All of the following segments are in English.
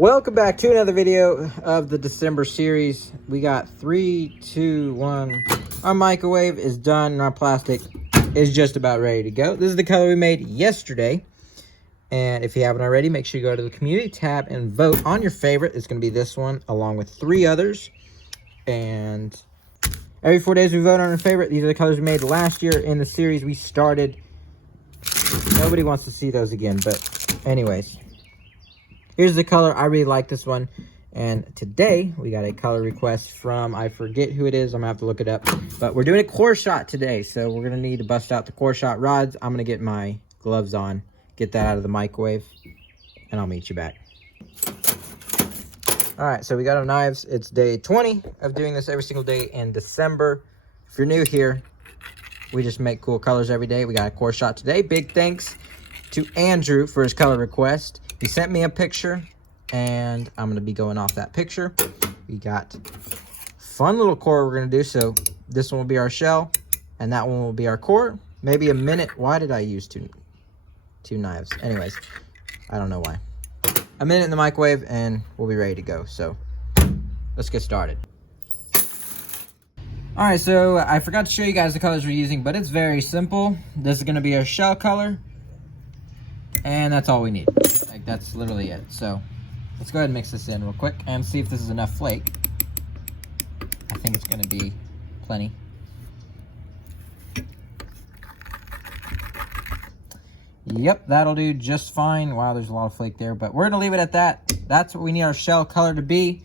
Welcome back to another video of the December series. We got 3, 2, 1. Our microwave is done and our plastic is just about ready to go. This is the color we made yesterday. And if you haven't already, make sure you go to the community tab and vote on your favorite. It's going to be this one along with 3 others. And every 4 days we vote on our favorite. These are the colors we made last year in the series we started. Nobody wants to see those again, but anyways. Here's the color. I really like this one. And today, we got a color request from, I forget who it is. I'm going to have to look it up. But we're doing a core shot today. So we're going to need to bust out the core shot rods. I'm going to get my gloves on, get that out of the microwave, and I'll meet you back. All right, so we got our knives. It's day 20 of doing this every single day in December. If you're new here, we just make cool colors every day. We got a core shot today. Big thanks to Andrew for his color request. He sent me a picture, and I'm going to be going off that picture. We got fun little core we're going to do. So this one will be our shell, and that one will be our core. Maybe a minute. Why did I use two knives? Anyways, I don't know why. A minute in the microwave, and we'll be ready to go. So let's get started. All right, so I forgot to show you guys the colors we're using, but it's very simple. This is going to be our shell color, and that's all we need. Like, that's literally it. So let's go ahead and mix this in real quick and see if this is enough flake. I think it's going to be plenty. Yep, that'll do just fine. Wow, there's a lot of flake there, but we're going to leave it at that. That's what we need our shell color to be.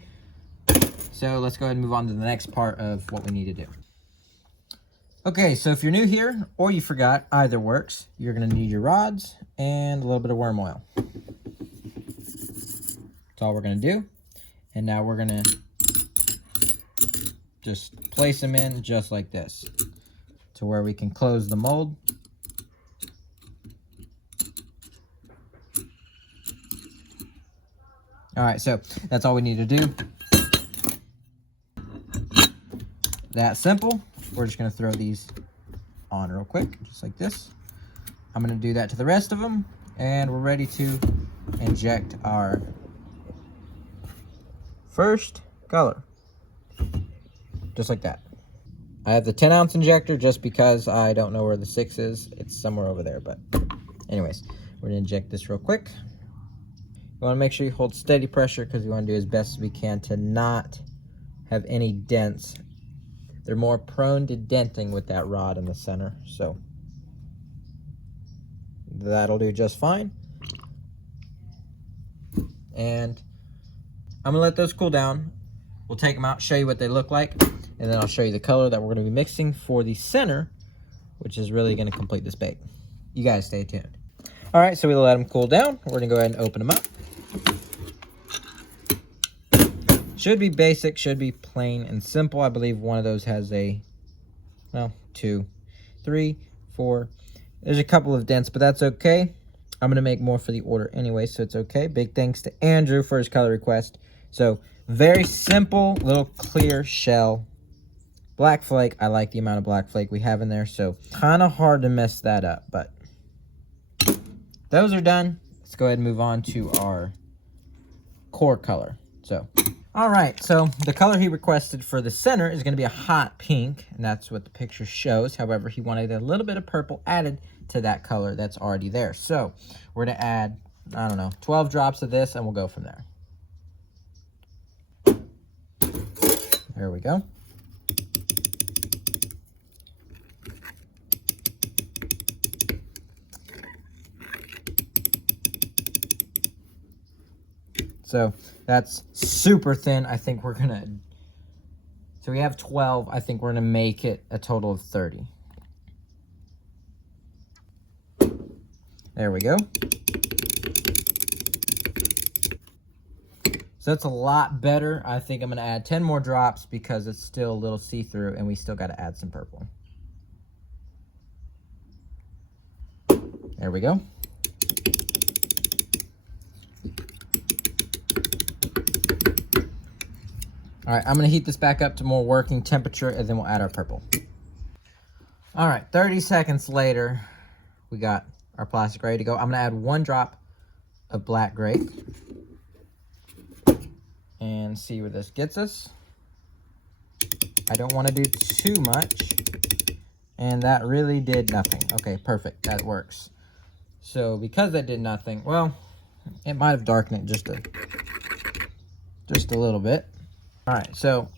So let's go ahead and move on to the next part of what we need to do. Okay, so if you're new here or you forgot, either works. You're going to need your rods and a little bit of worm oil. That's all we're going to do. And now we're going to just place them in just like this to where we can close the mold. All right, so that's all we need to do. That simple. We're just going to throw these on real quick, just like this. I'm going to do that to the rest of them, and we're ready to inject our first color. Just like that. I have the 10-ounce injector just because I don't know where the 6 is. It's somewhere over there, but anyways, we're going to inject this real quick. You want to make sure you hold steady pressure because we want to do as best as we can to not have any dents. They're more prone to denting with that rod in the center, so that'll do just fine. And I'm gonna let those cool down. We'll take them out, show you what they look like, and then I'll show you the color that we're gonna be mixing for the center, which is really gonna complete this bait. You guys stay tuned. All right, so we let them cool down. We're gonna go ahead and open them up. Should be basic, should be plain and simple. I believe one of those has a, well, 2, 3, 4. There's a couple of dents, but that's okay. I'm going to make more for the order anyway, so it's okay. Big thanks to Andrew for his color request. So, very simple, little clear shell. Black flake, I like the amount of black flake we have in there, so kind of hard to mess that up, but those are done. Let's go ahead and move on to our core color. So, all right, so the color he requested for the center is going to be a hot pink, and that's what the picture shows. However, he wanted a little bit of purple added to that color that's already there. So we're going to add, I don't know, 12 drops of this, and we'll go from there. There we go. So that's super thin. I think we're going to, so we have 12. I think we're going to make it a total of 30. There we go. So that's a lot better. I think I'm going to add 10 more drops because it's still a little see-through and we still got to add some purple. There we go. All right, I'm going to heat this back up to more working temperature, and then we'll add our purple. All right, 30 seconds later, we got our plastic ready to go. I'm going to add 1 drop of black grape. and see where this gets us. I don't want to do too much. And that really did nothing. Okay, perfect. That works. So because that did nothing, well, it might have darkened it just a little bit. All right, so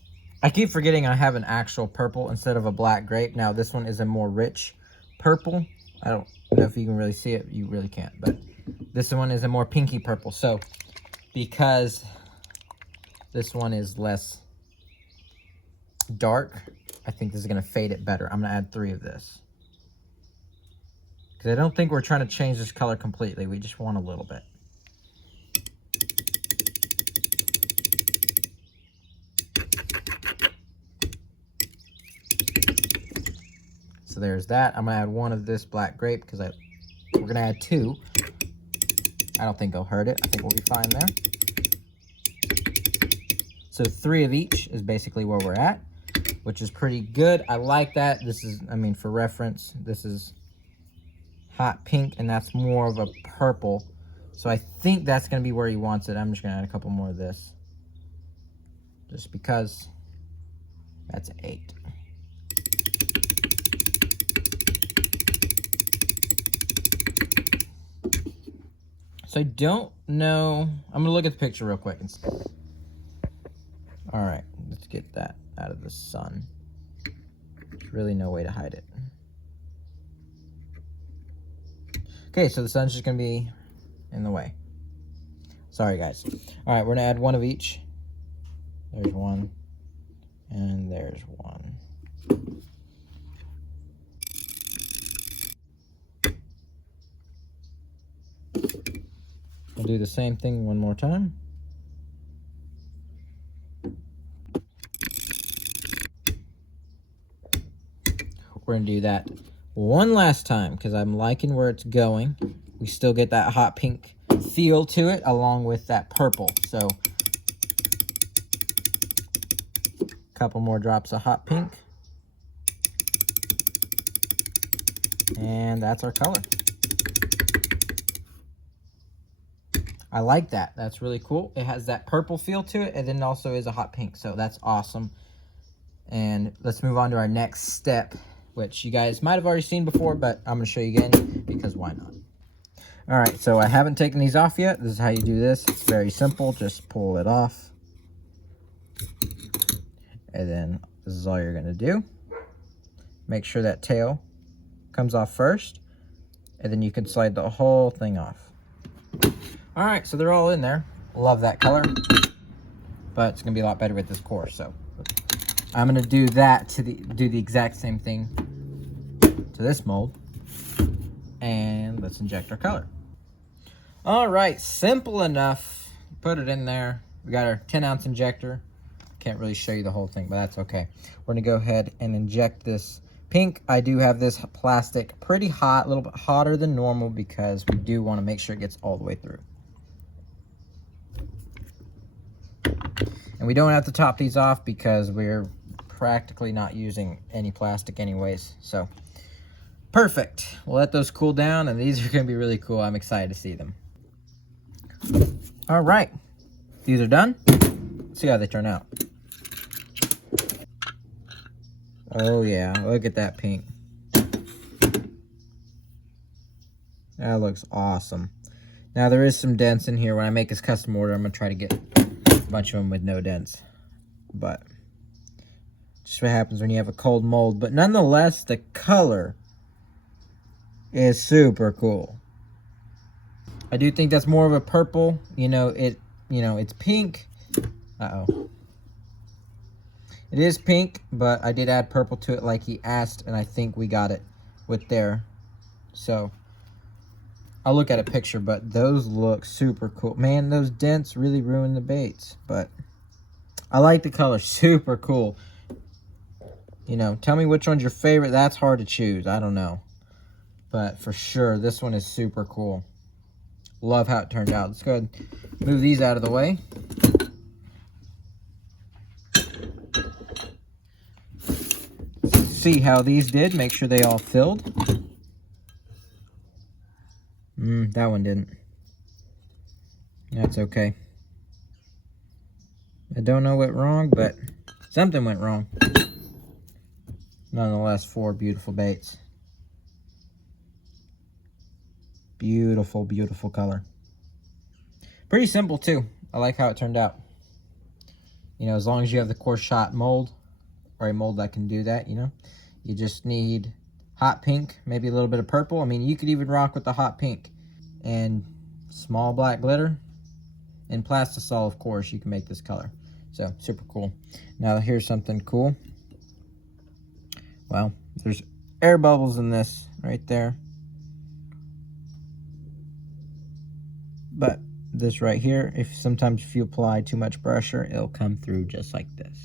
I keep forgetting I have an actual purple instead of a black grape. Now this one is a more rich purple. I don't know if you can really see it. You really can't, but this one is a more pinky purple. So because this one is less dark, I think this is gonna fade it better. I'm gonna add 3 of this. Because I don't think we're trying to change this color completely. We just want a little bit. So there's that. I'm gonna add 1 of this black grape because we're gonna add 2. I don't think it'll hurt it. I think we'll be fine there. So 3 of each is basically where we're at, which is pretty good. I like that. This is, I mean, for reference, this is hot pink and that's more of a purple. So I think that's gonna be where he wants it. I'm just gonna add a couple more of this. Just because that's 8. So I don't know. I'm gonna look at the picture real quick and see. All right, let's get that out of the sun. There's really no way to hide it. Okay, so the sun's just gonna be in the way. Sorry, guys. All right, we're gonna add 1 of each. There's 1, and there's 1. We'll do the same thing 1 more time. We're gonna do that 1 last time because I'm liking where it's going. We still get that hot pink feel to it along with that purple. So a couple more drops of hot pink. And that's our color. I like that. That's really cool. It has that purple feel to it, and then it also is a hot pink, so that's awesome. And let's move on to our next step, which you guys might have already seen before, but I'm going to show you again because why not? All right, so I haven't taken these off yet. This is how you do this. It's very simple. Just pull it off. And then this is all you're going to do. Make sure that tail comes off first, and then you can slide the whole thing off. All right, so they're all in there. Love that color, but it's gonna be a lot better with this core. So I'm gonna do that do the exact same thing to this mold, and let's inject our color. All right, simple enough. Put it in there. We got our 10-ounce injector. Can't really show you the whole thing, but that's okay. We're gonna go ahead and inject this pink. I do have this plastic pretty hot, a little bit hotter than normal because we do want to make sure it gets all the way through. And we don't have to top these off because we're practically not using any plastic anyways. So perfect. We'll let those cool down, and these are going to be really cool. I'm excited to see them. All right, these are done. Let's see how they turn out. Oh yeah, look at that pink. That looks awesome. Now there is some dents in here. When I make this custom order, I'm gonna try to get a bunch of them with no dents. But just what happens when you have a cold mold. But nonetheless, the color is super cool. I do think that's more of a purple. It's pink. Uh-oh. It is pink, but I did add purple to it like he asked, and I think we got it with there. So I'll look at a picture, but those look super cool. Man, those dents really ruin the baits, but I like the color. Super cool. Tell me which one's your favorite. That's hard to choose. I don't know. But for sure, this one is super cool. Love how it turned out. Let's go ahead and move these out of the way. See how these did. Make sure they all filled. That one didn't. That's okay. I don't know what went wrong, but something went wrong. Nonetheless, 4 beautiful baits. Beautiful, beautiful color. Pretty simple too. I like how it turned out. You know, as long as you have the coarse shot mold, or a mold that can do that, you know. You just need hot pink, maybe a little bit of purple. I mean, you could even rock with the hot pink. And small black glitter. And plastisol, of course, you can make this color. So, super cool. Now, here's something cool. Well, there's air bubbles in this right there. But this right here, sometimes if you apply too much pressure, it'll come through just like this.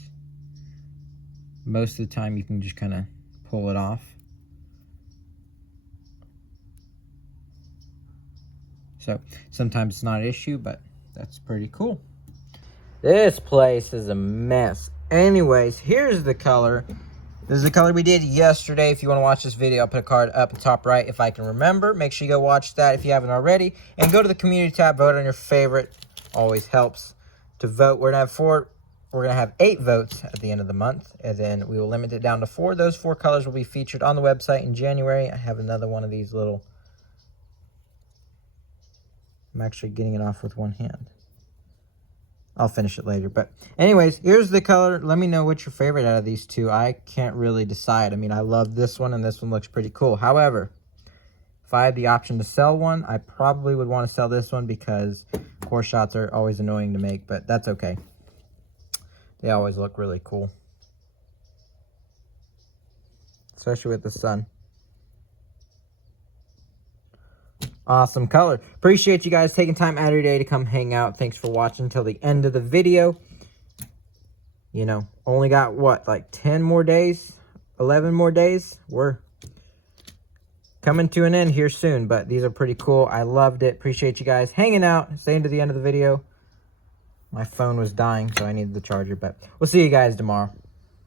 Most of the time you can just kind of pull it off. So sometimes it's not an issue, but that's pretty cool. This place is a mess. Anyways, here's the color. This is the color we did yesterday. If you want to watch this video, I'll put a card up at the top right if I can remember. Make sure you go watch that if you haven't already. And go to the community tab, vote on your favorite. Always helps to vote. We're gonna have 8 votes at the end of the month, and then we will limit it down to 4. Those 4 colors will be featured on the website in January. I have another one of these little... I'm actually getting it off with one hand. I'll finish it later. But anyways, here's the color. Let me know what's your favorite out of these 2. I can't really decide. I mean, I love this one, and this one looks pretty cool. However, if I had the option to sell one, I probably would want to sell this one because coarse shots are always annoying to make, but that's okay. They always look really cool. Especially with the sun. Awesome color. Appreciate you guys taking time out of your day to come hang out. Thanks for watching until the end of the video. You know, only got what, like 10 more days? 11 more days? We're coming to an end here soon, but these are pretty cool. I loved it. Appreciate you guys hanging out. Staying to the end of the video. My phone was dying, so I needed the charger, but we'll see you guys tomorrow.